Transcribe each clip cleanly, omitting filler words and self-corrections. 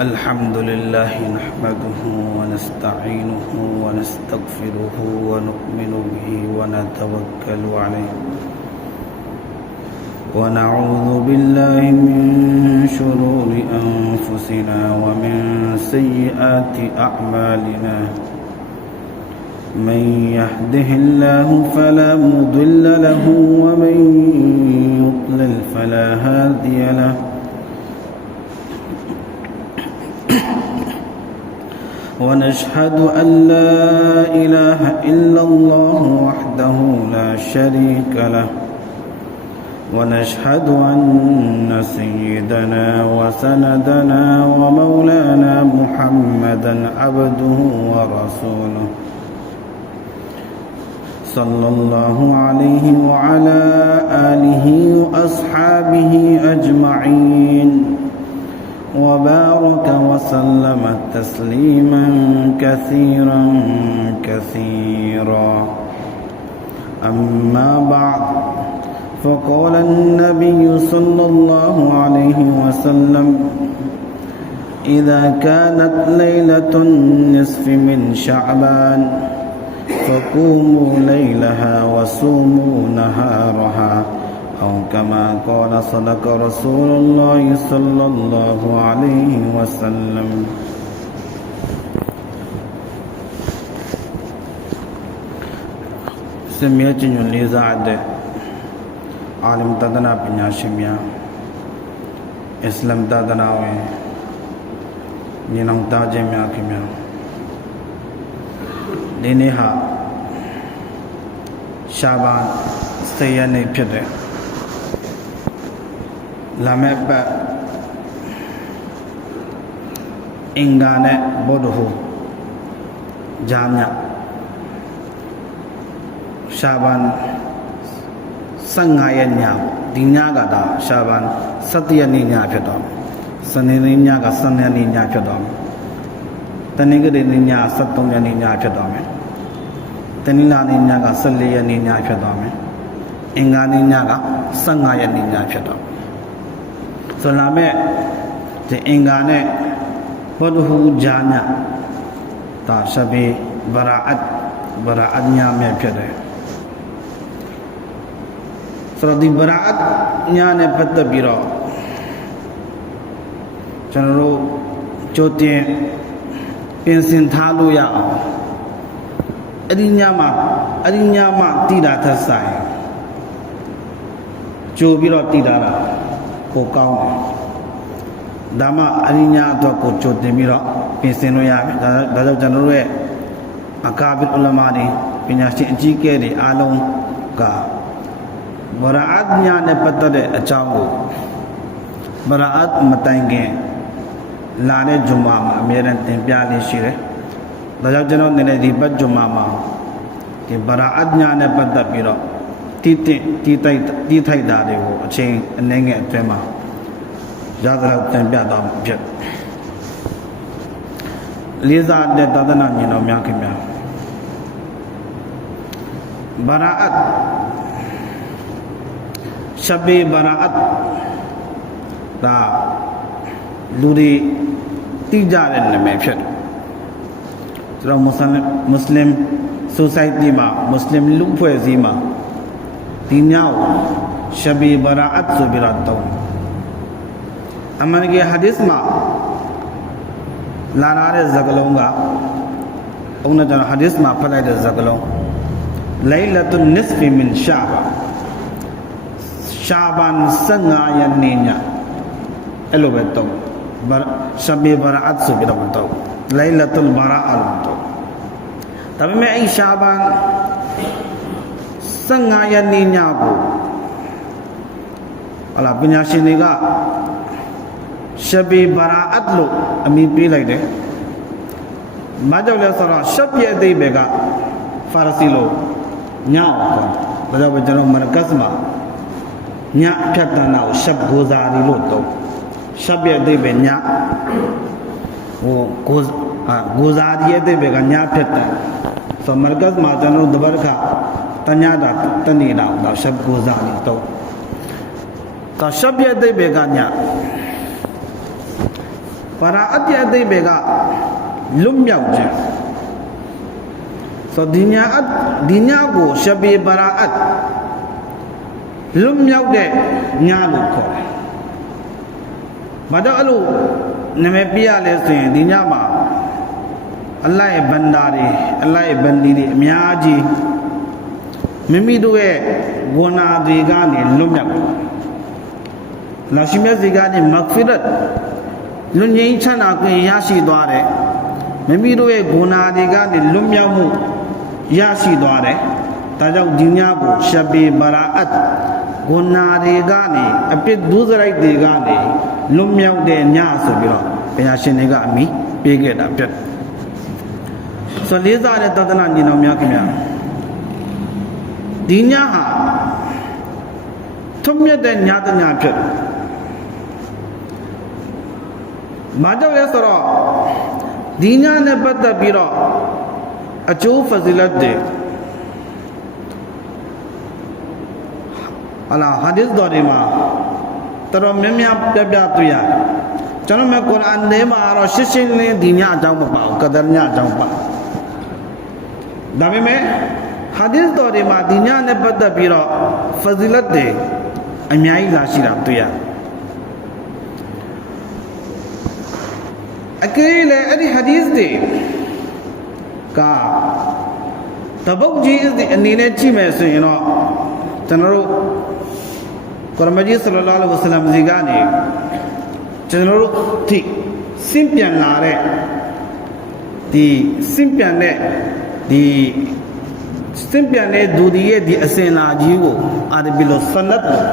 الحمد لله نحمده ونستعينه ونستغفره ونؤمن به ونتوكل عليه ونعوذ بالله من شرور أنفسنا ومن سيئات أعمالنا من يهده الله فلا مضل له ومن يضلل فلا هادي له ونشهد أن لا إله إلا الله وحده لا شريك له ونشهد أن سيدنا وسندنا ومولانا محمدا عبده ورسوله صلى الله عليه وعلى آله وأصحابه أجمعين وبارك وسلم تسليما كثيرا كثيرا أما بعد فقال النبي صلى الله عليه وسلم إذا كانت ليلة النصف من شعبان فقوموا ليلها وصوموا نهارها أو كما قال صدق رسول الله صلى الله عليه وسلم سميت لزاد عالم تدنا بنيا شميا إسلام تدنا وين نينام تاجي ميا كميا دينها شعبان سياني بيدهလာမဲ့ပတ်အင်္ဂါနဲ့ဗုဒ္ဓဟူဂျာမြရှာဘန်15ရက်ညဒီညကဒါရှာဘန်17ရက်နေ့ညဖြစ်တော့စနေနေ့ညက12ရက်နေ့ညဖြစ်တော့တနင်္ဂနွေနေ့ည13ရက်နေ့ညဖြစ်တော့မယ်တနင်္လာနေ့ညက14ရက်နေ့ညဖြစ်တော့မယ်အင်္ဂါနေ့ညက15ရက်နေ့ညဖြစ်တော့ဆိုလာမဲ့ဒီအင်္ဂါနဲ့ဘုဒ္ဓဟူဂျာညတာရှဘီဘရာအတ်ညမြဖြစ်တယ်ဆိုတော့ဒီဘရာအတ်ညနဲ့ပတ်သက်ပြီးတော့ကျွန်တော်တို့ကြိုတင်ပြင်ဆင်ထားလို့ရအောင်အဲ့ဒီညမှာတည်တာသက်ဆိုင်ကြိုပြီးတော့တည်တာလားကိုကောင်းတယ်ဒါမှအရိညာအတွက်ကိုကြိုတင်ပြီးတော့ပြင်ဆင်လို့ရမယ်ဒါကြောင့်ကျွန်တော်တို့ရဲ့အကာဘီဥလမာတွေပညာရှင်အကြီးအကဲတွေအားလုံးကဘရာအတ်ညာနဲ့ပတ်သက်တဲ့အကြောင်းကိုဘရာအတ်မတိုင်ခင်လာတဲ့ဂျုမာမှာအမြဲတမ်းသင်ပြလေးရှိတယ်ဒါကြောင့်ကျွန်တော်နေဒီဘတ်ဂျုမာမှာဒီဘရာအတ်ညာနဲ့ပတ်သက်ပြီးတော့တီထိုက်တာတွေကိုအချိန်အနည်းငယ်အတွင်းမှာရသလောက်တင်ပြတော့ဖြစ်လေးစားတဲ့သာသနာ့ညီတော်များခင်ဗျာဘရာအတ်ရှဘီဘရာအတ်ဒါလူတွေသိကြတဲ့နာမည်ဖြစ်တယ်ဆိုတော့မွတ်စလင် society မှာမွတ်စလင်လူဖွဲ့စည်းမှာဒီညောရှဘီဘရာအတ်ဆိုပြီးတော့အမှန်ကြီးဟာဒီသ်မှာလာတဲ့ဇဂလုံးကအုံးနဲ့ကျွန်တော်ဟာဒီသ်မှာဖတ်လိုက်တဲ့ဇဂလုံးလိုင်လတ်တုန်နစ်ဖီမင်ရှာဘန်15ရက်နေ့ညအဲ့လိုပဲတော့ရှဘီဘရာအတ်ဆိုပြီးတော့လိုင်လတ်တုန်ဘရာအတ်တော့ဒါပေမဲ့အဲ့ရှာဘန်15ရက်နေ့ညကိုဟလာပညာရှင်တွေကရှဘီဘရာအတ်လို့အမည်ပေးလိုက်တယ်။မကြောက်လဲဆိုတော့ရှဘ်ရဲ့အဓိပ္ပာယ်ကဖာရစီလိုညောပေါ့။ဒါကြောင့်ကျွန်တော်မရကတ်မှာညဖြတ်တန်းတာကိုရှဘ်ဂိုဇာရီလို့သုံး။ရှဘ်ရဲ့အဓိပ္ပာယ်ညဟိုဂိုဇာရီရဲ့အဓိပ္ပာယ်ကညဖြတ်တန်း။ဆိုမရကတ်မှာကျွန်တော်တပတ်ခါတညတာတနေတာတော့ရှဘ်ဂိုဇာရီသုံး။ ကရှပ်ပြတဲ့ဘေကညာ bara at ya dai be ga lum miao jin so dinya ko shabe bara at lum miao de nya lo kho ba jaw alu name piya le so yin dinya ma Allah ye banda de Allah ye bandi de amya ji mimi do ye gona de ga ni lum miao la shi mya de ga ni magfirat လွန်ငင်းချမ်းသာခွင့်ရရှိသွားတယ်မိမိတို့ရဲ့ဂုဏတွေကနေလွတ်မြောက်မှုရရှိသွားတယ်ဒါကြောင့်ဒီညကိုရှဘေဘာရာအတ်ဂုဏတွေကနေအပြစ်ဒုစရိုက်တွေကနေလွတ်မြောက်တဲ့ညဆိုပြီးတော့ဘုရားရှင်တွေကအမိပေးခဲ့တာပြတ်ဆိုလေးစားတဲ့သဒ္ဒနာညီတော်များခင်ဗျာဒီညဟာထွတ်မြတ်တဲ့ညတညဖြစ်ဘာကြောင့်လဲဆိုတော့ဒီညနဲ့ပတ်သက်ပြီးတော့အကျိုးဖဇီလတ်တွေဟာဒီသ်တော်တွေမှာတော်များများပြတွေ့ရတယ်ကျွန်တော်မဲ့ကုရ်အာန်ထဲမှာတော့ရှင်းရှင်းလင်းဒီညအကြောင်းမပါဘူးကဒ်ညအကြောင်းပါဒါပေမဲ့ဟာဒီသ်တော်တွေမှာဒီညနဲ့ပတ်သက်ပြီးတော့ဖဇီလတ်တွေအများကြီးလာရှိတာတွေ့ရတယ်အကယ်လေအဲ့ဒီဟာဒီသ်တွေကတပုတ်ကြီးအနေနဲ့ကြည့်မယ်ဆိုရင်တော့ကျွန်တော်တို့ကုရ်အာန်ကြီးဆလ္လာလဟ်အလัยဟိဝါဆလမ်ဇီကနေကျွန်တော်တို့ဒီစင်ပြန်လာတဲ့ဒီစင်ပြန်တဲ့ဒူဒီရဲ့ဒီအစင်လာကြီးကိုအာရဘီလိုဆနတ်လို့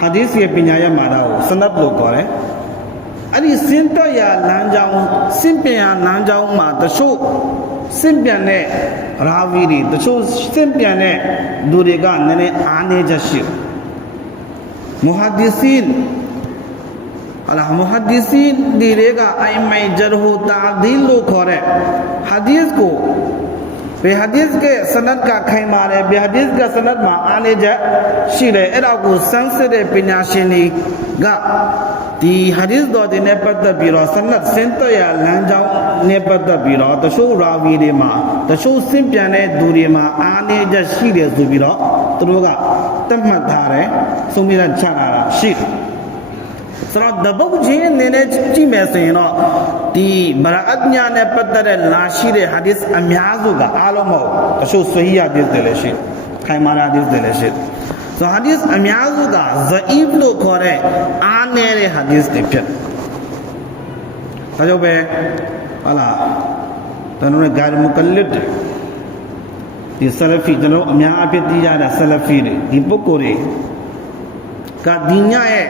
ဟာဒီသ်ရဲ့ပညာရမှာတော့ဆနတ်လို့ခေါ်တယ်အဲ့ဒီစင်တော့ရလမ်းကြောင်းစင်ပြန်ရလမ်းကြောင်းမှာတချို့စင်ပြန်တဲ့ရာဝီတွေတချို့စင်ပြန်တဲ့လူတွေကနည်းနည်းအားနည်းချက်ရှိတယ်မုဟာဒီဆင်းမုဟာဒီဆင်းဒီတွေကအိုင်မိုင်ဂျရဟူတာဒီလလို့ခေါ်တဲ့ဟာဒီသ်ကိုဘယ်ဟာဒီသ်ကစနတ်ကခိုင်မာတယ်ဘယ်ဟာဒီသ်ကစနတ်မှာအားနည်းချက်ရှိတယ်အဲ့ဒါကိုစမ်းစစ်တဲ့ပညာရှင်တွေကဒီဟာဒီသ်တော်တွေနဲ့ပတ်သက်ပြီးတော့စနတ်စင်တော့ရလမ်းကြောင်းနဲ့ပတ်သက်ပြီးတော့တချို့ရာဝီတွေမှာတချို့စင်ပြန်တဲ့သူတွေမှာအားနည်းချက်ရှိတယ်ဆိုပြီးတော့သူတို့ကတတ်မှတ်ထားတယ်ဆုံးဖြတ်ချတာရှိတယ်ဆိုတော့တပုတ်ချင်းအနေနဲ့ကြည့်မယ်ဆိုရင်တော့ဒီဗရာအတ်ညာနဲ့ပတ်သက်တဲ့လာရှိတဲ့ဟာဒီသ်အများစုကအားလုံးမဟုတ်တချို့ဆွေးရတဲ့တယ်လည်းရှိခိုင်မာရာတဲ့တယ်လည်းရှိဆိုဟာဒီသ်အများစုကဇအီဖ်လို့ခေါ်တဲ့အားနည်းတဲ့ဟာဒီသ်တွေဖြစ်ဒါကြောင့်ပဲဟာလားကျွန်တော်တို့ဂါရမုကလစ်တွေဒီဆလဖီကျွန်တော်အများအပြည့်တည်ရတဲ့ဆလဖီတွေဒီပုဂ္ဂိုလ်တွေကဒီညရဲ့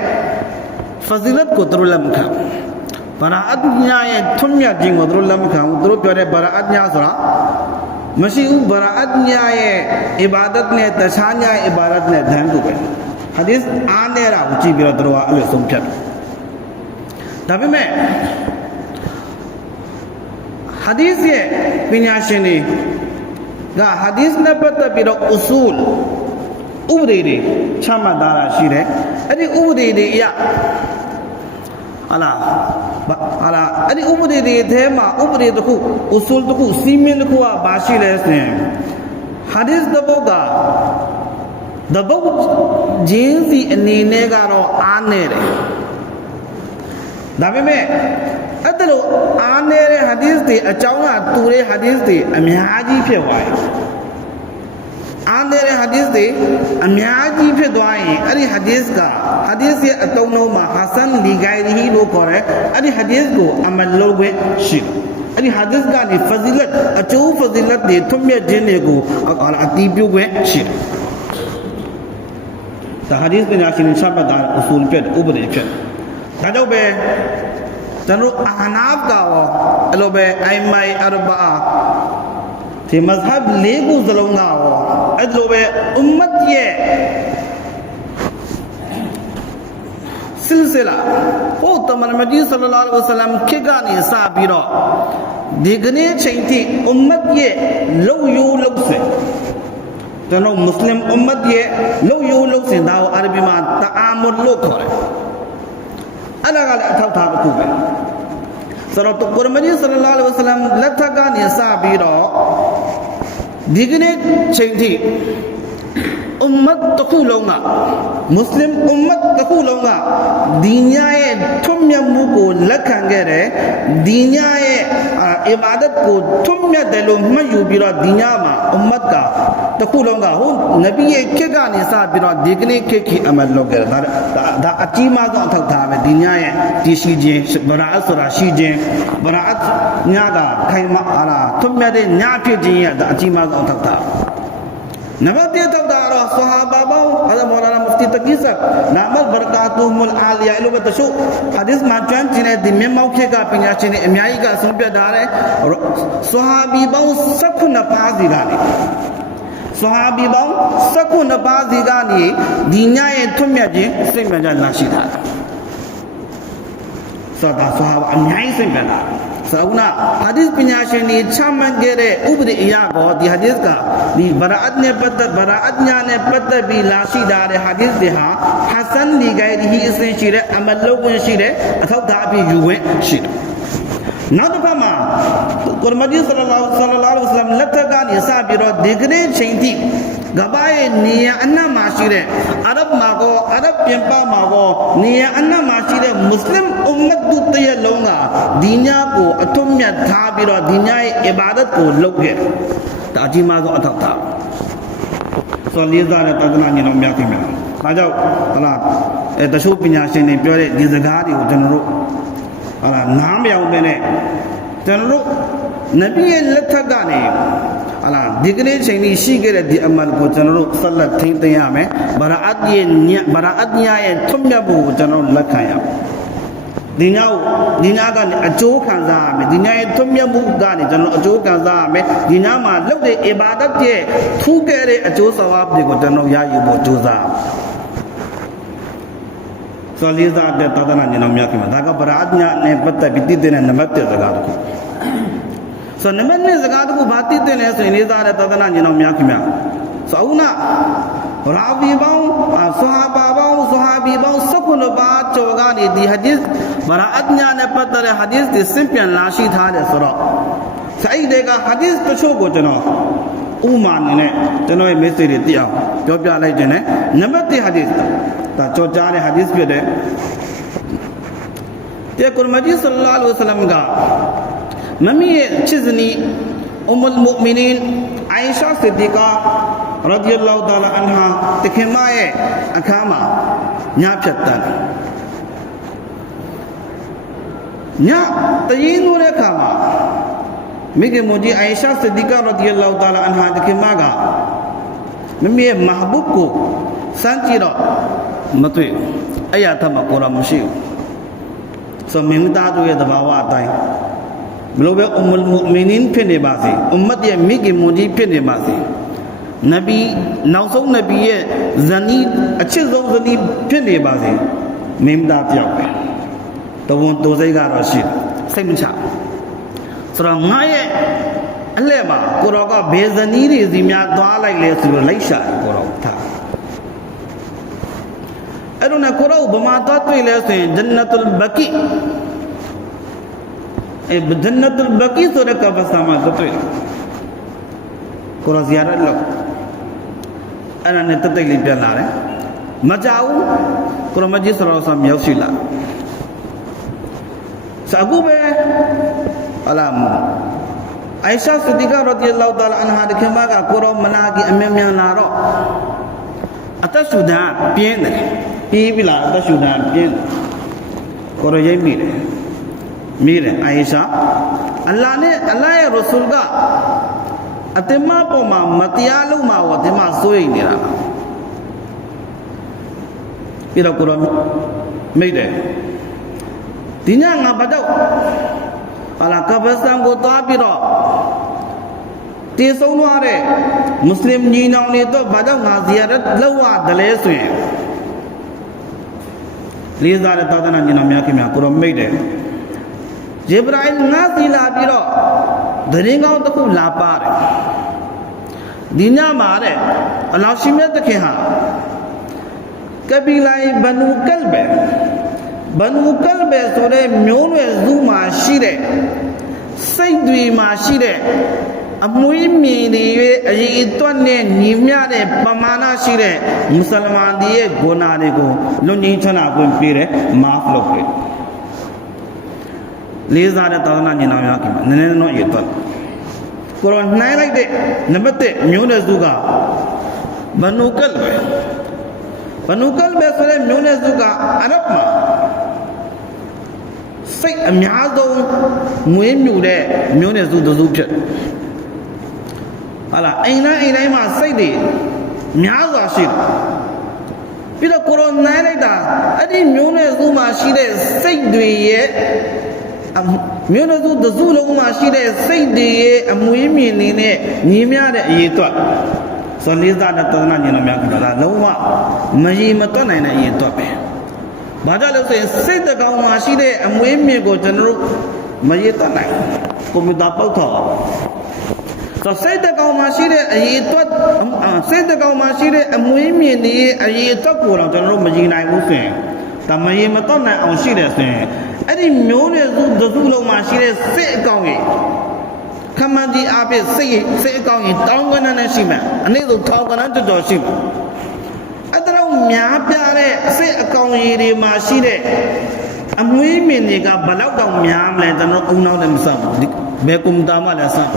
ဖဇီလတ်ကိုသူတို့လက်မခံဘာရာအတ်ညာရဲ့ထွန်းမြတ်ခြင်းကိုသူတို့လက်မခံဘူးသူတို့ပြောတဲ့ဘာရာအတ်ညာဆိုတာမရှိဘူးဘာရာအတ်ညာရဲ့အီဘာဒတ်နဲ့တခြားညာရဲ့အီဘာဒတ်နဲ့တန်းတူပဲဟာဒီသ်အားနေတာကိုကြည့်ပြီးတော့သူတို့ကအဲ့လိုဆုံးဖြတ်ဒါပေမဲ့ဟာဒီသ်ရဲ့ပညာရှင်တွေကဟာဒီသ်နဲ့ပတ်သက်ပြီးတော့အူဆူလ်ဥပဒေတွေချမှတ်ထားတာရှိတယ်အဲ့ဒီဥပဒေတွေအရဟာလားအဲ့ဒီဥပဒေတွေအထဲမှာဥပဒေတစ်ခုအူဆူလ်တစ်ခုစီမင်းတစ်ခုကဘာရှိလဲဆိုရင်ဟာဒီသ်တပုတ်ကတပုတ်ဂျင်းစီအနေနဲ့ကတော့အားနေတယ်ဒါပေမဲ့အဲ့ဒါလို့အားနေတဲ့ဟာဒီသ်တွေအကြောင်းကတူတဲ့ဟာဒီသ်တွေအများကြီးဖြစ်သွားတယ်အားနေတဲ့ဟာဒီသ်တွေအများကြီးဖြစ်သွားရင်အဲ့ဒီဟာဒီသ်ကဟာဒီသ်ရဲ့အတုံးလုံးမှာဟာဆန်လီဂိုင်ရီလို့ခေါ်တယ်အဲ့ဒီဟာဒီသ်ကိုအမလလုပ်ပဲရှိတယ်အဲ့ဒီဟာဒီသ်ကနေဖဇီလတ်အကျိုးဖဇီလတ်တွေထွတ်မြတ်ခြင်းတွေကိုအတီးပြုတ်ပဲရှိတယ်ဒါဟာဒီသ်ပညာရှင်ချမှတ်တာအဆူလ်ဖြစ်ဥပဒေဖြစ်ဒါကြောင့်ပဲကျွန်တော်အာနာဘ်ကရောအဲ့လိုပဲအိုင်မိုင်အရဘာဒီမဇ်ဟဘ်လေးခုစလုံးကရောအဲ့လိုပဲအွမ်မတ်ရဲ့silsila ဟိုတမန်မကြီးဆလ္လာလဟ်အလัยဟိဝါဆလမ်ခေတ်ကနေစပြီးတော့ဒီကနေ့ချိန်ထိအွမ်မတ်ရဲ့လုံယိုးလုံစင်ကျွန်တော်မွတ်စလင်အွမ်မတ်ရဲ့လုံယိုးလုံစင်ဒါကိုအာရဘီမှာတအာမွတ်လို့ခေါ်တယ်အဲ့ဒါကလည်းအထောက်ထားတစ်ခုပဲ ဆိုတော့ကိုရမကြီးဆလ္လာလဟ်အလัยဟိဝါဆလမ်လက်ထက်ကနေစပြီးတော့ဒီကနေ့ချိန်ထိအွမ်မတ်တစ်ခုလုံးကမွတ်စလင်အွမ်မတ်တစ်ခုလုံးကဒီညာရဲ့ထွတ်မြတ်မှုကိုလက်ခံခဲ့တယ်ဒီညာရဲ့အီဘာဒတ်ကိုထွတ်မြတ်တယ်လို့မှတ်ယူပြီးတော့ဒီညာမှာအွမ်မတ်ကတစ်ခုလုံးကဟိုနဗီရဲ့ခေတ်ကနေစပြီးတော့ဒီကနေ့ခေတ်ကြီးအမတ်လုပ်ခဲ့တာဒါအကြီးမားဆုံးအထောက်ထားပဲဒီညာရဲ့တည်ရှိခြင်းဗရာအတ်ဆိုတာရှိခြင်းဗရာအတ်ညာကခိုင်မာထွတ်မြတ်တဲ့ညာဖြစ်ခြင်းရဲ့ဒါအကြီးမားဆုံးအထောက်ထားနံပါတ်1ထောက်တာတော့ဆဟာဘာဘောဟာမောလာနာမူဖတီတကီဆပ်နာမတ်ဘရကာတူမူလ်အာလီယာလို့တရှုဟာဒီစ်မှာကျွမ်းကျင်တဲ့ဒီမြေမောက်ခေတ်ကပညာရှင်တွေအများကြီးကဆုံးဖြတ်ထားတယ်ဆဟာဘီပေါင်း19ပါးစီကနေဆဟာဘီပေါင်း19ပါးစီကနေဒီညရဲ့ထွတ်မြတ်ခြင်းစိတ်မှန်ကြလာရှိတာဆိုတာဆဟာဘအများကြီးစိတ်မှန်တာဆိုတော့ဟာဒီစ်ပညာရှင်တွေချမှတ်ခဲ့တဲ့ဥပဒေအရာကိုဒီဟာဒီစ်ကဒီဗရာအတ်နဲ့ပတ်သက်ဗရာအတ်ညာနဲ့ပတ်သက်ပြီးလာရှိတာတဲ့ဟာဒီစ်တွေဟာဟာဆန်လီဂိုင်ဒီအစဉ်ရှိတဲ့အမလုတ်ဝင်ရှိတဲ့အထောက်အထားအပြည့်ယူဝင်ရှိတယ်နောက်တစ်ခါမှာကိုရမကြီးဆလ္လာလဟ်အလัยဟိဝါဆလမ်လက်ထက်ကနေစပြီးတော့ဒီကနေ့ချိန်ထိကဘာရဲ့နေရအနှံ့မှာရှိတဲ့အာရဗ်မှာကောအာရဗ်ပြင်ပမှာကောနေရအနှံ့မှာရှိတဲ့မွတ်စလင်အွမ်မတ်တို့တည်းလုံးကဒီညာကိုအထွတ်မြတ်ထားပြီးတော့ဒီညာရဲ့အီဘာဒတ်ကိုလုပ်ခဲ့ဒါအကြီးမားဆုံးအထောက်အထားဆိုလေးစားတဲ့တက္ကနာညီတော်များခင်ဗျာဒါကြောင့်ဟလာတချို့ပညာရှင်တွေပြောတဲ့ဒီစကားတွေကိုကျွန်တော်တို့နားမရောက်တဲ့နဲ့ကျွန်တော်တို့နဗီရဲ့လက်ထက်ကနေဒီကနေ့ချိန်ကြီးရှိခဲ့တဲ့ဒီအမတ်ကိုကျွန်တော်တို့ဆက်လက်ထိန်းသိမ်းရမယ်ဗရာအတ်ညာရဲ့ထွတ်မြတ်ဖို့ကိုကျွန်တော်လက်ခံရမယ်ဒီညကနေအကျိုးခံစားရမယ်ဒီညရဲ့ထွတ်မြတ်မှုကနေကျွန်တော်အကျိုးခံစားရမယ်ဒီညမှာလုပ်တဲ့အီဘာဒတ်ရဲ့ထူးခဲ့တဲ့အကျိုးဆဝါဘ်တွေကိုကျွန်တော်ရယူဖို့ကြိုးစားဆိုလေးစားတဲ့သာသနာ့ညီတော်များခင်ဗျာဒါကဗရာအတ်ညာနဲ့ပတ်သက်ပြီးတည်တဲ့နံပါတ်1စကားတစ်ခုဆိုနံပါတ်2စကားတစ်ခုဘာတည်တဲ့လဲဆိုရင်လေးစားတဲ့သာသနာ့ညီတော်များခင်ဗျာဆိုဦးနာရာဘီပေါင်းဆဟာဘာပေါင်းဆဟာဘီပေါင်း19ပါးကျော်ကနေဒီဟာဒီစ်ဗရာအတ်ညာနဲ့ပတ်သက်တဲ့ဟာဒီစ်တွေစင်ပြန်လာရှိထားတယ်ဆိုတော့အဲ့ဒီကဟာဒီစ်တချို့ကိုကျွန်တော်ဥမာအနေနဲ့ကျွန်တော်ရဲ့ message တွေသိအောင်ပြောပြလိုက်ခြင်းနဲ့နံပါတ်1ဟာဒီစ်ဒါကြော်ကြားတဲ့ဟာဒီစ်ဖြစ်တဲ့ကုရမကြီးဆလ္လာလဟ်အလัยဟိဝါဆလမ်ကမမီရဲ့ချစ်ဇနီးအွမ်မုလ်မုအ်မီနင်အိုင်ရှာဆစ်ဒီကာရဒီအလ္လာဟူတာလာအန်ဟာတခင်မရဲ့အခါမှာညဖြတ်တန်းညတရင်လို့တဲ့အခါမှာမိခင်မကြီးအိုင်ရှာဆစ်ဒီကာရဒီအလ္လာဟူတာလာအန်ဟာတခင်မကမမီရဲ့မဟဘုဘ်ကိုစမ်းကြည့်တော့မတွေ့အဲ့ရထမှာကိုရာမရှိဘူးဆိုမင်းသားတို့ရဲ့သဘာဝအတိုင်းဘလို့ပဲအွမ်မုလ်မုအ်မီနင်ဖြစ်နေပါစေအွမ်မတ်ရဲ့မိခင်မွန်ကြီးဖြစ်နေပါစေနဗီနောက်ဆုံးနဗီရဲ့ဇနီးအချစ်ဆုံးဇနီးဖြစ်နေပါစေမင်းသားပြောက်ပဲတဝန်တိုစိတ်ကတော့ရှိစိတ်မချဆိုတော့ငါရဲ့အလှဲ့မှာကိုတော်ကဘေဇနီးတွေစီများသွားလိုက်လဲဆိုတော့လိုက်ရှာကိုတော်ထားအဲ့တော့ကိုတော်ဘမာသွားတွေ့လဲဆိုရင်ဂျန်နတ်လ်ဘကီဂျန်နတ်လ်ဘကီဆိုတဲ့ကဘာသာမှာတွေ့ကိုတော်ဇီယာရတ်လို့အဲ့ဒါနဲ့တက်တိတ်လေးပြန်လာတယ်မကြောက်ဘူးကိုတော်မကြီးဆရာဆမ်ရောက်ရှိလာစာကူပဲအလာမ်အိုင်ရှာဆဒီကာရဒီအလ္လာဟူတာလာအန်ဟာဒီကမကကိုတော်မနာကြီးအမြင်မြန်လာတော့အသက်ရှူတာပြင်းတယ်ပြီးပြီလားအသက်ရှူတာပြင်းကိုတော်ရိပ်မိတယ်မိတယ်အိုင်ရှာအလ္လာဟ်နဲ့အလ္လာဟ်ရဲ့ရဆူလ်ကအတမပေါ်မှာမတရားလို့မှာဝဒီမှာစိုးရိမ်နေတာပြီးတော့ကိုတော်မိတယ်ဒီညငါဘာတော့ဟာလာကဘာဆန်ကိုသွားပြီးတော့တည်ဆုံးသွားတဲ့မွတ်စလင်ညီနောင်တွေတော့ဘာတော့ငါဇီယာရတ်လောက်ရတယ်ဆိုရင်လေးစားတဲ့သာသနာညီနောင်များခင်ဗျာကိုတော်မိတယ်ဂျေဘရာအီလ်ငါစီလာပြီးတော့ဒရင်ကောင်းတစ်ခုလာပါတယ်ဒီညမှာတဲ့အလောရှိမြတ်တခင်ဟာကဘီလိုင်ဘနူကလ်ဘဲ ဘနူကလ်ဘဲဆိုတဲ့မျိုးနွယ်စုမှာရှိတဲ့စိတ်တွေမှာရှိတဲ့အမွေးမြင်တွေရဲ့အရေးအတွတ်နဲ့ညီမျှတဲ့ပမာဏရှိတဲ့မွတ်စလမန်တွေရဲ့ဂုဏတွေကိုလွန်ငင်းချနာခွင့်ပေးတယ်မာဖ်လုပ်တယ်လေးစားတဲ့သာသနာညီနောင်များခင်ဗျနည်းနည်းတော့ရတော့ကိုရောနှိုင်းလိုက်တဲ့နံပါတ်1မျိုးနွယ်စုကဘနူကလ်ပဲဘနူကလ်ပဲဆိုတဲ့မျိုးနွယ်စုကအရဗ်မှာစိတ်အများဆုံးမွေးမြူတဲ့မျိုးနွယ်စုတစ်စုဖြစ်ဟာလားအိမ်တိုင်းမှာစိတ်တွေများစွာရှိတယ်ပြီးတော့ကိုရောနိုင်လိုက်တာအဲ့ဒီမျိုးနွယ်စုမှာရှိတဲ့စိတ်တွေရဲ့မျိုးနွယ်စုတစ်စုလုံးမှာရှိတဲ့စိတ်တွေရဲ့အမွေးမြင်နေတဲ့ညီမျှတဲ့အရေးအတွက်ဆိုလေးစားတဲ့တောင်းနာညီတော်များကဒါလုံးဝမရေမတွက်နိုင်တဲ့အရေးအတွက်ပဲဘာကြောင့်လဲဆိုရင်စိတ်တကောင်မှာရှိတဲ့အမွေးမြင်ကိုကျွန်တော်တို့မရေတွက်နိုင်ကွန်ပျူတာပေါက်တော့ဆိုစိတ်တကောင်မှာရှိတဲ့အရေးအတွက်စိတ်တကောင်မှာရှိတဲ့အမွေးမြင်တွေရဲ့အရေးအတွက်ကိုတော့ကျွန်တော်တို့မရေနိုင်ဘူးဆိုရင်ဒါမရေမတွက်နိုင်အောင်ရှိတယ်ဆိုရင်အဲ့ဒီမျိုးနွယ်စုတစ်စုလုံးမှာရှိတဲ့စိတ်အကောင်ကြီးခမန်ဒီအဖြစ်စိတ်အကောင်ကြီးတောင်းကနန်းနဲ့ရှိမယ်အနည်းဆုံးထောင်ကနန်းတော်ရှိမယ်အဲ့ဒါတော့များပြတဲ့စိတ်အကောင်ကြီးတွေမှာရှိတဲ့အမွေးမြင်တွေကဘလောက်တောင်များမလဲကျွန်တော်အုံနောက်လည်းမစမ်းဘူးဘယ်ကွန်တာမှလည်းစမ်း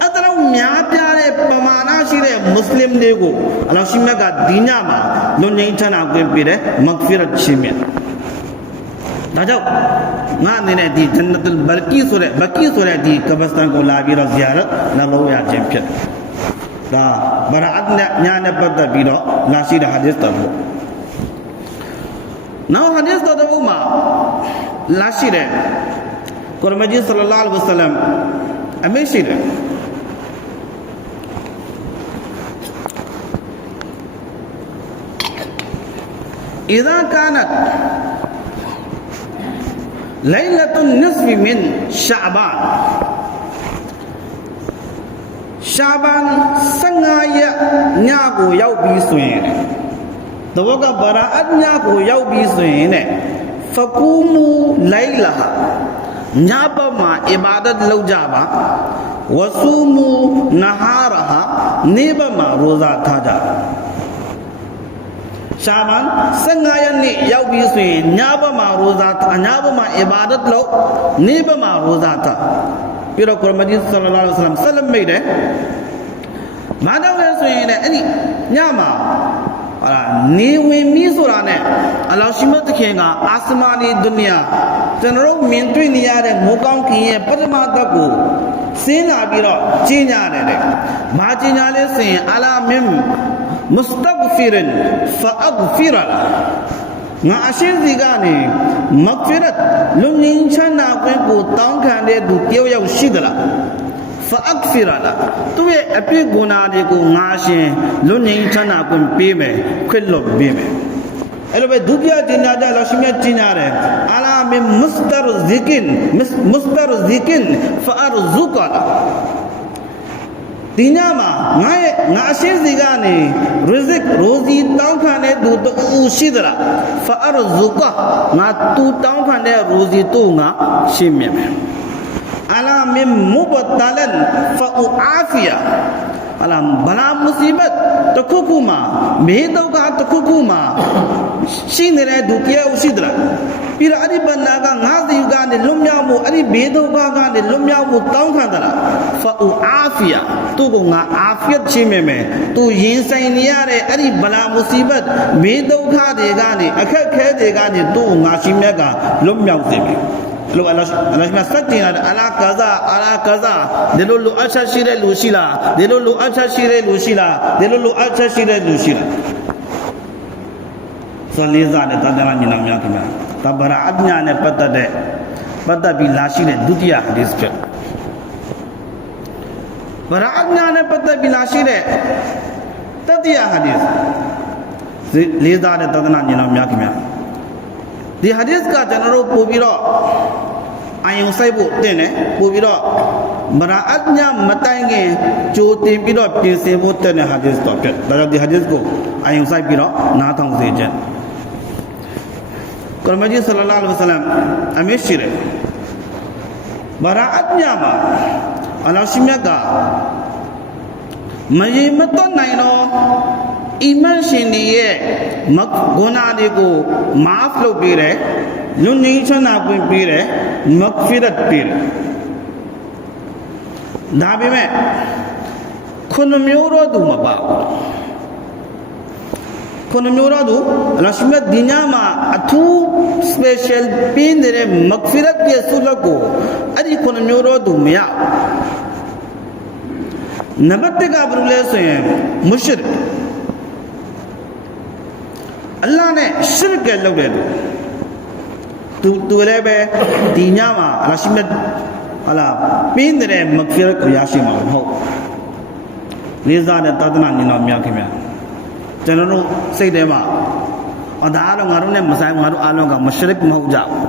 အဲ့ဒါတော့များပြတဲ့ပမာဏရှိတဲ့မွတ်စလင်တွေကိုအလ္လာဟ်ရှိမြတ်ကဒီညမှာလွန်ငင်းချမ်းသာခွင့်ပေးတယ်မဂ်ဖီရတ်ရှိမြတ်ဒါကြောင့်ငါအနေနဲ့ဒီဂျန်နတ်အလ်ဘကီဆိုတဲ့ဒီကဘစတန်ကိုလာပြီးတော့ဇီယာရတ်လာလို့ရခြင်းဖြစ်ဒါဘရာအတ်ညာနဲ့ပတ်သက်ပြီးတော့လာရှိတဲ့ဟာဒီသ်တော်ဘူးနောက်ဟာဒီသ်တော်ဘူးမှာလာရှိတဲ့ကုရမကြီးဆလ္လာလဟ်အလိုင်းဝါဆလမ်အမေရှိတယ်إذا كانت ليلة النصف من شعبان سنغايا نياغو ياو بيسوين دوغا براءت نياغو ياو بيسوين فقوموا ليلها نيابا ما عبادت لو جابا وصوموا نهارها نيبا ما روزا تاجا शाबान संगायन ने याव भी सुई न्याबा मा रोजा था न्याबा मा इबादत लो नेबा मा रोजा था पिरो कुरमजी सल्लल्लाहु अलैहि वसल्लम सल्लम में दे मादा वे सुई ने अनि न्यामा अला नेवे मी सोरा ने अल्लाह शिमत तखेगा आसमानी दुनिया जनरो मिन ट्वी नि यादे मोकांग की ये परमा तक को सेन ला भी रो चिन्या दे मा चिन्या ले से अला मिम मुस्तगफिरन फअगफिरा ngā ashir ziga ne magfirat lunin chana kwe ko taung khan de du tyaw yaw shi da la fa agfira la tu ye api guna de ko ngā shin lunin chana kwe pe me khwet lo pe meအဲ့လိုပဲဒုတိယတင်ညာကြလို့ရှင်မြတ်တင်ရတယ်အလာမင်မစ္စတာဇီကင်ဖအာရဇူကာဒီညမှာငါအရှင်းစီကနေရဇစ်ရိုဇီတောင်းခံတဲ့သူတူရှိသလားဖအာရဇူကာငါသူတောင်းခံတဲ့ရိုဇီတူငါရှင်းမြတ်မယ်အလာမင်မုဘတလန်ဖအူအာဖီယာအလာဘလာမုစီဘတ်တခုခုမှာမေဒုက္ခတခုခုမှာရှိနေတဲ့ဒုတိယဥရှိသလားပြီးတော့အဲ့ဒီဘန္နာကငါးစီကနေလွတ်မြောက်မှုအဲ့ဒီဘေးဒုက္ခကနေလွတ်မြောက်မှုတောင်းခံသလားဖအူအာဖီယာသူ့ကိုငါအာဖီယတ်ချင်းမြမယ်သူရင်ဆိုင်နေရတဲ့အဲ့ဒီဘလာမုစီဘတ်ဘေးဒုက္ခတွေကနေအခက်ခဲတွေကနေသူ့ကိုငါရှိမြတ်ကလွတ်မြောက်စေမယ်လို့အလ္လာဟ်မြတ်စတင်လာအလာကာဇာဒီလိုလူအချက်ရှိတဲ့လူရှိလားဒီလိုလူအချက်ရှိတဲ့လူရှိလားဒီလိုလူအချက်ရှိတဲ့လူရှိလားဆလေးစားတဲ့တဒရာညီနောင်များခင်ဗျာတဘရာအညာနဲ့ပတ်သက်ပြီးလာရှိတဲ့ဒုတိယဟဒီသ်ဖြစ်ဘရာအညာနဲ့ပတ်သက်ပြီးလာရှိတဲ့တတိယဟဒီသ်လေးစားတဲ့တဒရာညီနောင်များခင်ဗျာဒီဟာဒီသ်ကကျွန်တော်တို့ပို့ပြီးတော့အာယုံစိုက်ဖို့တင်တယ်ပို့ပြီးတော့မရာအညာမတိုင်ခင်ကြိုတင်ပြီးတော့ပြင်ဆင်ဖို့တင်တဲ့ဟာဒီသ်တော့ဖြစ်ဒါကြောင့်ဒီဟာဒီသ်ကိုအာယုံစိုက်ပြီးတော့နားထောင်စေခြင်း ကုရမကြီးဆလ္လာလဟ်အလိုင်းဝါဆလမ်အမေရှိတယ်ဘာရာအတ်ညမှာအလ္လာဟ်ရှိမြတ်ကမရေမတွက်နိုင်တော့အီမန်ရှင်တွေရဲ့ဂုဏတွေကိုမာဖ်လုပ်ပေးတယ်လူငင်းချမ်းသာပွင့်ပေးတယ်မဂ်ဖီရတ်ပေးတယ်ဒါပေမဲ့ခုနှစ်မျိုးတော့သူမပါဘူးခုနှစ်မျိုးတော့သူအလ္လာဟ်ရှိမြတ်ဒီညမှာအထူး special ပေးနေတဲ့မဂ်ဖီရတ်ရဲ့ဆုလက်ကိုအဲ့ဒီခုနှစ်မျိုးတော့သူမရနံပါတ်1ကဘယ်လိုလဲဆိုရင်မုရှရစ်အလ္လာဟ်နဲ့ရှရစ်ကလုပ်တယ်သူလည်းပဲဒီညမှာအလ္လာဟ်ရှိမြတ်ဟာလာပင်းတဲ့မဂ်ဖီရတ်ကိုရရှိမှာမဟုတ်လေးစားတဲ့သာသနာ့ညီတော်များခင်ဗျာကျွန်တော်တို့စိတ်ထဲမှာဒါကတော့ငါတို့နဲ့မဆိုင်ငါတို့အားလုံးကမရှရစ်မဟုတ်ကြဘူး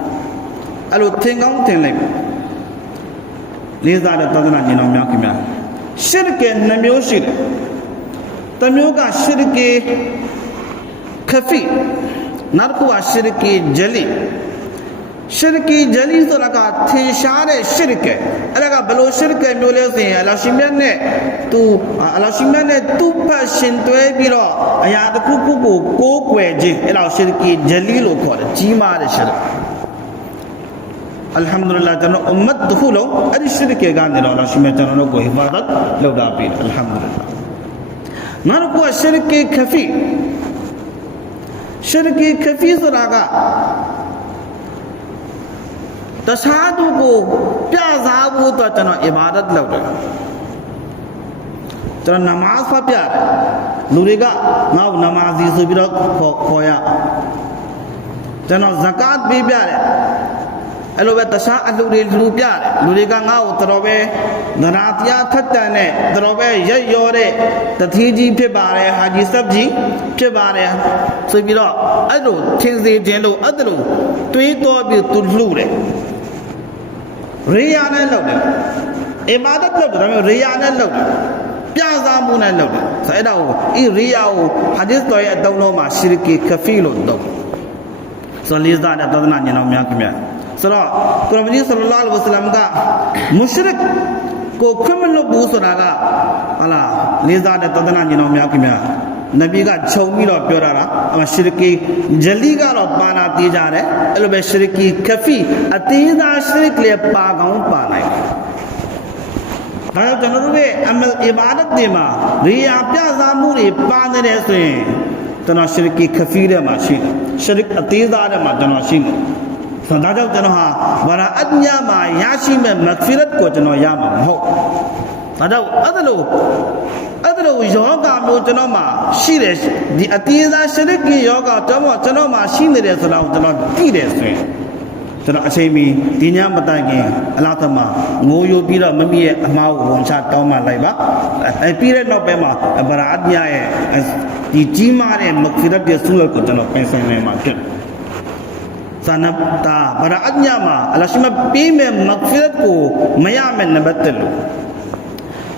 အဲ့လိုထင်ကောင်းထင်လိုက်လေးစားတဲ့သာသနာ့ညီတော်များခင်ဗျာရှရစ်ကနှမျိုးရှိတယ်တစ်မျိုးကရှရစ်ကခဖီနောက်တစ်ခုကရှရစ်ကဂျလီရှရစ်ကဂျလီဆိုတာကထင်ရှားတဲ့ရှရစ်ကအဲ့ဒါကဘယ်လိုရှရစ်ကမျိုးလဲဆိုရင်အလ္လာဟ်ရှင်မြတ်နဲ့သူ့ဖတ်ရှင်တွဲပြီးတော့အရာတစ်ခုခုကိုကိုးကွယ်ခြင်းအဲ့ဒါရှရစ်ကဂျလီလို့ခေါ်တယ်ကြီးမားတဲ့ရှရစ်အလ်ဟမ်ဒူလ illah ကျွန်တော်အွမ်မတ်တစ်ခုလုံးအဲ့ဒီရှရစ်ကကနေတော့အလ္လာဟ်ရှင်မြတ်ကျွန်တော်တို့ကိုဟိဖာဒတ်လုပ်တာပြီအလ်ဟမ်ဒူလ illah နောက်တစ်ခုကရှရစ်ကခဖီရှရစ်ကခဖီဆိုတာကတခြားသူကိုပြစားဖို့တော့ကျွန်တော်အီဘာဒတ်လုပ်တယ်ကျွန်တော်နမာဇ်ဖတ်ပြတယ်လူတွေကငါ့ကိုနမာဇီဆိုပြီးတော့ခေါ်ရကျွန်တော်ဇကာတ်ပေးပြတယ်အဲ့လိုပဲတခြားအလှူတွေလှူပြတယ်လူတွေကငါ့ကိုတော်ပဲနရာတရားထက်တန်တဲ့တော်ပဲရက်ရောတဲ့တတိကြီးဖြစ်ပါတယ်ဟာဂျီဆပ်ကြီးဖြစ်ပါတယ်ဆိုပြီးတော့အဲ့လိုထင်စေခြင်းလို့အဲ့လိုတွေးတော်ပြီးသူလှူတယ်ရေယာနဲ့လုပ်တယ်အီဘာဒတ်လုပ်တယ်ဒါပေမဲ့ရေယာနဲ့လုပ်တယ်ပြစားမှုနဲ့လုပ်တယ်ဆိုအဲ့ဒါကိုဤရေယာကိုဟာဒီသ်တော်ရဲ့အတုံးလုံးမှာရှရစ်ကီခဖီလို့တော့ဆိုလေးစားတဲ့သာသနာ့ညီတော်များခင်ဗျာဆိုတော့ကုရမကြီးဆလ္လာလဟ်အလိုင်းဝါဆလမ်ကမုရှရစ်ကိုခွင့်မလွတ်ဘူးဆိုတာကဟာလာလေးစားတဲ့သာသနာ့ညီတော်များခင်ဗျာနဗီကခြုံပြီးတော့ပြောတာလားရှရစ်ကီဂျလီကတော့ပါနာသေးကြတယ်အဲ့လိုပဲရှရစ်ကီခဖီအသေးသားရှရစ်လည်းပါကောင်းပါနိုင်တယ်ဒါကြောင့်ကျွန်တော်တို့ရဲ့အမလ်အီဘာဒတ်တွေမှာရိယာပြစားမှုတွေပါနေတယ်ဆိုရင်ကျွန်တော်ရှရစ်ကီခဖီထဲမှာရှိတယ်ရှရစ်အသေးသားထဲမှာကျွန်တော်ရှိတယ်ဒါကြောင့်ကျွန်တော်ဟာဘာရာအတ်ညမှာရရှိမဲ့မဂ်ဖီရတ်ကိုကျွန်တော်ရမှာမဟုတ်ဒါကြောင့်အဲ့လိုယောဂမျိုးကျွန်တော်မှာရှိတယ်ဒီအသေးစားရှရစ်ကီယောဂကျွန်တော်မှာရှိနေတယ်ဆိုတော့ကျွန်တော်သိတယ်ဆိုရင်ကျွန်တော်အချိန်မီဒီညမတိုင်ခင်အလားတမငိုယိုပြီးတော့မမီရဲ့အမားကိုဝန်ချတောင်းမှလိုက်ပါပြီးတဲ့နောက်ပိုင်းမှာဘာရာအတ်ညရဲ့ဒီကြီးမားတဲ့မဂ်ဖီရတ်ရဲ့ဆုလက်ကိုကျွန်တော်ပြင်ဆင်နေမှာဖြစ်ဇာနတာဘာရာအတ်ညမှာအလ္လာဟ်ရှိမပေးမဲ့မဂ်ဖီရတ်ကိုမရမဲ့နံပါတ်1လို့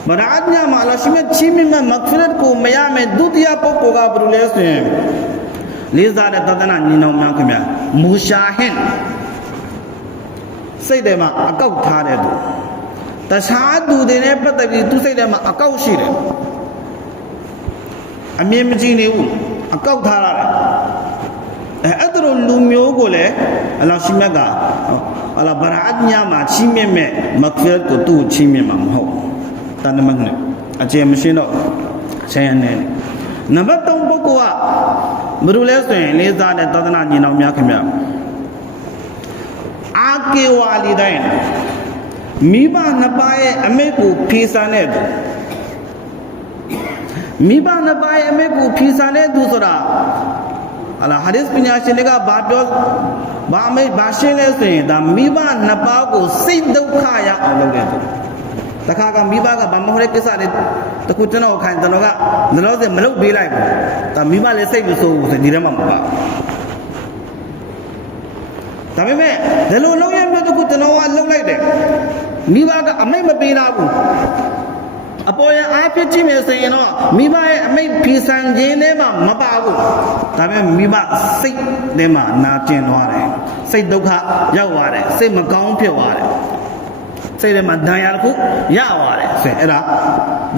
ဘာရာအတ်ညမှာအလ္လာဟ်ရှိမချီးမြှင့်မဲ့မဂ်ဖီရတ်ကိုမရမဲ့ဒုတိယပုဂ္ဂိုလ်ကဘယ်လိုလဲဆိုရင်လေးစားတဲ့သာသနာညီနောင်များခင်ဗျာမူရှာဟင်စိတ်ထဲမှာအကောက်ထားတဲ့သူတခြားသူတွေနဲ့ပတ်သက်ပြီးသူစိတ်ထဲမှာအကောက်ရှိတယ်အမြင်မကြည့်နေဘူးအကောက်ထားရတယ်အဲ့ဒါလိုလူမျိုးကိုလည်းအလ္လာဟ်ရှိမြတ်ကအလာဘာရာအတ်ညမှာချီးမြှင့်မဲ့မဂ်ဖီရတ်ကိုသူ့ချီးမြှင့်မှာမဟုတ်တန်တမန်နဲ့အကျေမရှိတော့ဆင်းရဲနေနံပါတ်3ပုဂ္ဂိုလ်ကဘယ်လိုလဲဆိုရင်လေးစားတဲ့သာသနာညီနောင်များခင်ဗျအာကေဝါလီတိုင်းမိဘနှစ်ပါးရဲ့အမိတ်ကိုဖီဆန်တဲ့သူမိဘနှစ်ပါးရဲ့အမိတ်ကိုဖီဆန်တဲ့သူဆိုတာဟာလာဟာဒီသ်ပညာရှင်တွေကဘာရှင်းလဲဆိုရင်ဒါမိဘနှစ်ပါးကိုစိတ်ဒုက္ခရအောင်လုပ်တဲ့သူတခါကမိဘကဘာမဟုတ်တဲ့ကိစ္စတွေတခုကျွန်တော်ခိုင်းကျွန်တော်ကလောစင်မလုပ်ပေးလိုက်ဘူးဒါမိဘလည်းစိတ်မဆိုးဘူးဆိုဒီထဲမှာမပါဒါပေမဲ့ဒီလိုလုံးရမျိုးတခုကျွန်တော်ကလုပ်လိုက်တယ်မိဘကအမိတ်မပေးတော့ဘူးအပေါ်ရအားဖြစ်ကြည့်မယ်ဆိုရင်တော့မိဘရဲ့အမိတ်ဖီဆန်ခြင်းထဲမှာမပါဘူးဒါပေမဲ့မိဘစိတ်ထဲမှာနာကျင်သွားတယ် စိတ်ဒုက္ခရောက်သွားတယ်စိတ်မကောင်းဖြစ်သွားတယ်စိတ်ထဲမှာဒဏ်ရာတစ်ခုရသွားတယ်ဆိုရင်အဲ့ဒါ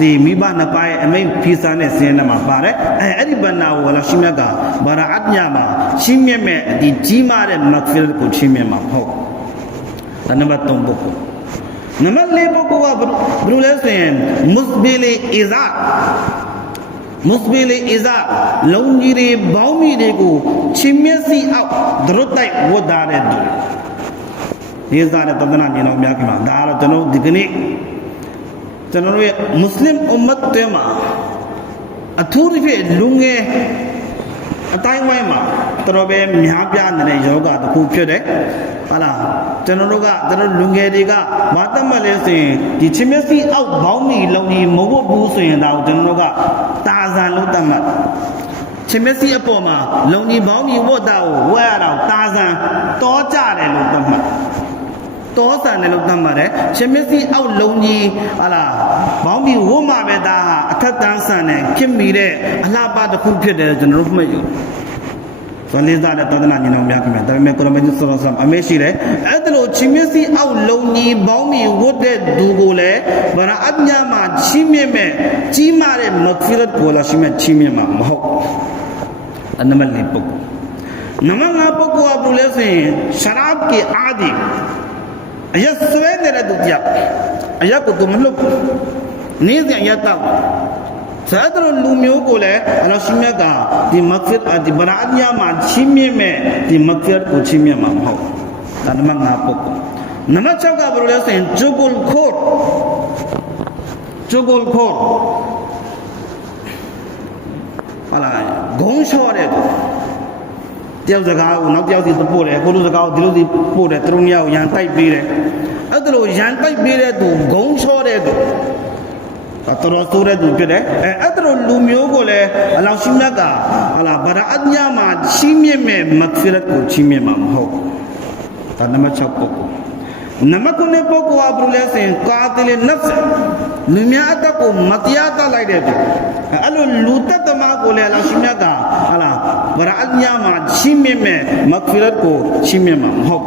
ဒီမိဘနှစ်ပါးရဲ့အမိန့်ဖီဆန်တဲ့စင်းထဲမှာပါတယ်အဲ့ဒီဘဏ္ဍာကိုလည်းရှိမြတ်ကဘာရာအတ်ညမှာရှင်းမြတ်မဲ့ဒီကြီးမားတဲ့မဂ်ဖီရတ်ကိုရှင်းမြတ်မှာဟုတ်နံပါတ်3ပုဂ္ဂိုလ်နံပါတ်4ပုဂ္ဂိုလ်ကဘယ်လိုလဲဆိုရင်မုစဘီလီအီဇာလုံကြီးတွေဘောင်းမီတွေကိုချင်းမျက်စိအောက်ဒရုတ်တိုက်ဝတ်သားတဲ့သူရေးစားတဲ့တဒနာမြင်တော်များခင်မှာဒါကတော့ကျွန်တော်ဒီကနေ့ကျွန်တော်ရဲ့မွတ်စလင်အွမ်မတ်တွေမှာအထူးသဖြင့်လူငယ်အတိုင်းဝိုင်းမှာတော်ပဲများပြားနေတဲ့ယောဂတစ်ခုဖြစ်တယ်ဟုတ်လားကျွန်တော်လူငယ်တွေကမတတ်မှတ်လဲဆိုရင်ဒီချင်းမျက်စိအောက်ဘောင်းမီလုံကြီးမဟုတ်ဘူးဆိုရင်ဒါကိုကျွန်တော်တို့ကတာဇန်လို့တတ်မှတ်ချင်းမျက်စိအပေါ်မှာလုံကြီးဘောင်းမီဝတ်တာကိုဝတ်ရတာတာဇန်တောကြတယ်လို့တတ်မှတ်တောဆန်တယ်လို့သတ်မှတ်တယ်ချင်းမျက်စိအောက်လုံးကြီးဟာလားဘောင်းပြီးဝတ်မှပဲဒါဟာအထက်တန်းဆန်တယ်ခင်မိတဲ့အလှပတစ်ခုဖြစ်တယ်ကျွန်တော်တို့မှတ်ယူဆိုလေးစားတဲ့သောဒနာညီနောင်များခင်ဗျာဒါပေမဲ့ကိုရမကြီးဆောဆမ်အမေရှိတယ်အဲ့ဒါလို့ချင်းမျက်စိအောက်လုံးကြီးဘောင်းပြီးဝတ်တဲ့သူကိုလည်းဗရာအတ်ညာမှာချီးမြှင့်မဲ့ကြီးမားတဲ့မဂ်ဖီရတ်ကိုလည်းရှိမဲ့ချီးမြှင့်မှာမဟုတ်အနမလီပုဂ္ဂိုလ်နမလာပုဂ္ဂိုလ်ကဘယ်လိုလဲဆိုရင်ရှရာဘ်ကအာဒီအယဆွဲနေတဲ့သူကြောက်အယကိုသူမလွတ်နေစဉ်အယတောက်ဆက်တော်လူမျိုးကိုလည်းအလ္လာဟ်ရှိမြတ်ကဒီမဂ်ဖီရတ်ဒီဗရာအတ်ညာမှာချီးမြှင့်မဲ့ဒီမဂ်ဖီရတ်ကိုချီးမြှင့်မှာမဟုတ်ဒါနမငါပုဂ္ဂိုလ်နမ6ကဘယ်လိုလဲဆိုရင်ဂျူဂုလ်ခိုတ်ဟာလာဂုံးလျှော့တဲ့တယောက်စကားကိုနောက်တယောက်စီပို့တယ်ကိုလိုစကားကိုဒီလိုစီပို့တယ်သူတို့များကိုရန်တိုက်ပေးတယ်အဲ့ဒါလိုရန်တိုက်ပေးတဲ့သူဂုံးချောတဲ့သူတော်ဆိုးတဲ့သူဖြစ်တယ်အဲ့ဒါလိုလူမျိုးကိုလည်းအလ္လာဟ်ရှိမြတ်ကဟာလာဗရာအတ်ညာမှာချီးမြှင့်မဲ့မဂ်ဖီရတ်ကိုချီးမြှင့်မှာမဟုတ်ဒါနံပါတ်6ပုဂ္ဂိုလ်နံပါတ်9ပုဂ္ဂိုလ်ကဘယ်လိုလဲဆိုရင်ကာတီလ်နဖ်လူများအတက်ကိုမတရားတတ်လိုက်တဲ့သူအဲ့လိုလူတက်သမားကိုလည်းအလ္လာဟ်ရှိမြတ်ကဟာလာဗရာအတ်ညာမှာချီးမြှင့်မဲ့မဂ်ဖီရတ်ကိုချီးမြှင့်မှာမဟုတ်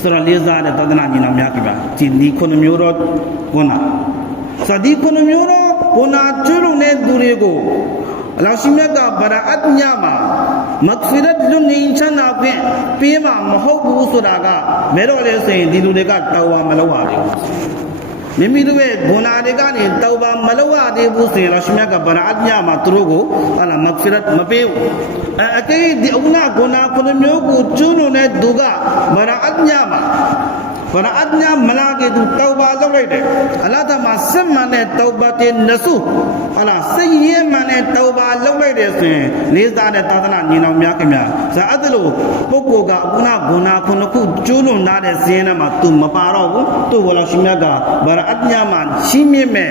ဆိုတော့လေးစားတဲ့သဒ္ဒနာညီနောင်များကပါဒီ9မျိုးတော့ဘုနာစဒီ9မျိုးတော့ဘုနာကျွလုံတဲ့သူတွေကိုအလ္လာဟ်ရှိမြတ်ကဗရာအတ်ညာမှာမဂ်ဖီရတ်လွန်ငင်းချမ်းသာဖြင့်ပေးမှာမဟုတ်ဘူးဆိုတာကမဲတော့လေဆိုရင်ဒီလူတွေကတောင်းဝမလုပ်ရဘူးမိမိတို့ရဲ့ဂုဏတွေကနေတောင်းပါမလုပ်ရသေးဘူးဆိုရင်လောရှိမြတ်ကဗရာအတ်ညာမှာသူတို့ကိုဟာလာမဂ်ဖီရတ်မပေးဘူးအတေးဒီအုနာဂုဏ9မျိုးကိုကျွလွန်တဲ့သူကဗရာအတ်ညာမှာဗရာအတ်ညာမလာကေသူတောင်းပါလုပ်လိုက်တယ်အလ္လာဟ်တမစစ်မှန်တဲ့တောင်းပါတဲ့နဆူဟာလာစိတ်ရဲမှန်တဲ့တောင်းပါလုပ်လိုက်တယ်ဆိုရင်လေးစားတဲ့သာသနာညီနောင်များခင်ဗျာဇာအဲ့ဒါလို့ပုဂ္ဂိုလ်ကအခုနဂုဏ9ခုကျွလွန်ထားတဲ့ဇင်းထဲမှာသူမပါတော့ဘူးသူ့ဝလာရှိမြတ်ကဗရာအတ်ညာမှာချီးမြှင့်မဲ့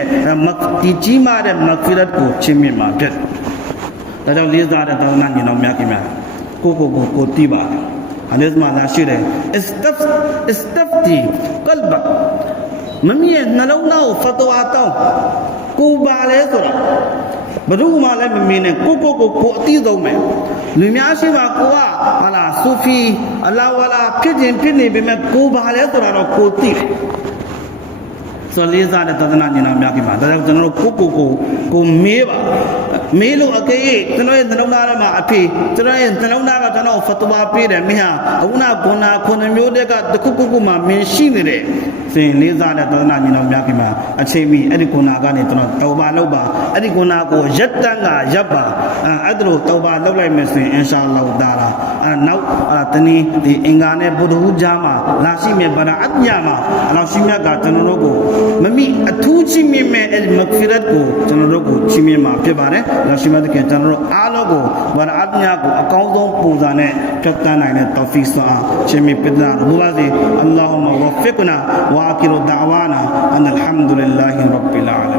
ဒီကြီးမားတဲ့မဂ်ဖီရတ်ကိုချီးမြှင့်မှာဖြစ်ဒါကြောင့်လေးစားတဲ့သာသနာညီနောင်များခင်ဗျာကိုတီးပါတယ်Hadis mana syirah istafti qalbak မမြင်နှလုံးသားကိုဖတ်တော်တောင်းကိုပါလဲဆိုတာဘယ်သူမှလည်းမမြင်နဲ့ကိုအတိဆုံးပဲလူများရှိမှကိုကဟာလာဆူဖီအလာဝလာဖြစ်ခြင်းဖြစ်နေပေမဲ့ကိုပါလဲဆိုတာတော့ကိုသိတယ်ဆိုလေးစားတဲ့သဒ္ဒနာညီနောင်များခင်မှာဒါကြောင့်ကျွန်တော်တို့ကိုမေးပါမေးလို့အကေးကျွန်တော်ရဲ့နှလုံးသားထဲမှာအဖေကျွန်တော်ရဲ့နှလုံးသားကကျွန်တော်ဖတ်ဝါပေးတယ်မင်းဟာအခုနဂုဏ9မျိုးတည်းကတခုမှမင်းရှိနေတယ်ဆိုရင်လေးစားတဲ့သဒ္ဒနာညီနောင်များခင်မှာအချိန်မီအဲ့ဒီဂုဏကနေကျွန်တော်တောပါလုပ်ပါအဲ့ဒီဂုဏကိုရက်တန်းကရပ်ပါအဲ့ဒါလို့တောပါလုပ်လိုက်မယ်ဆိုရင်အင်ရှာအလ္လာဟ်တာလာနောက်တနည်းဒီအင်္ဂါနဲ့ဗုဒ္ဓဟူးကြားမှာလာရှိမြတ်ဗရာအတ်ညာမှာအလ္လာဟ်ရှိမြတ်ကကျွန်တော်တို့ကိုမမိအထူးချီးမြှင့်မဲ့အဲ့ဒီမဂ်ဖီရတ်ကိုကျွန်တော်တို့ကိုချီးမြှင့်မှာဖြစ်ပါတယ်။လာရှိမြတ်ကကျွန်တော်တို့အားလုံးကိုဗရာအတ်ညာကိုအကောင်းဆုံးပုံစံနဲ့ဖြတ်တန်းနိုင်တဲ့တောဖီဆွာချီးမြှင့်ပေးတာဘုရားစီအလ္လာဟူမဝဖ်ဖစ်နာဝါအာခီရူဒါဝါနာအန်အလ်ဟမ်ဒူလ illah ရဘ်ဘီလ်အာလမီ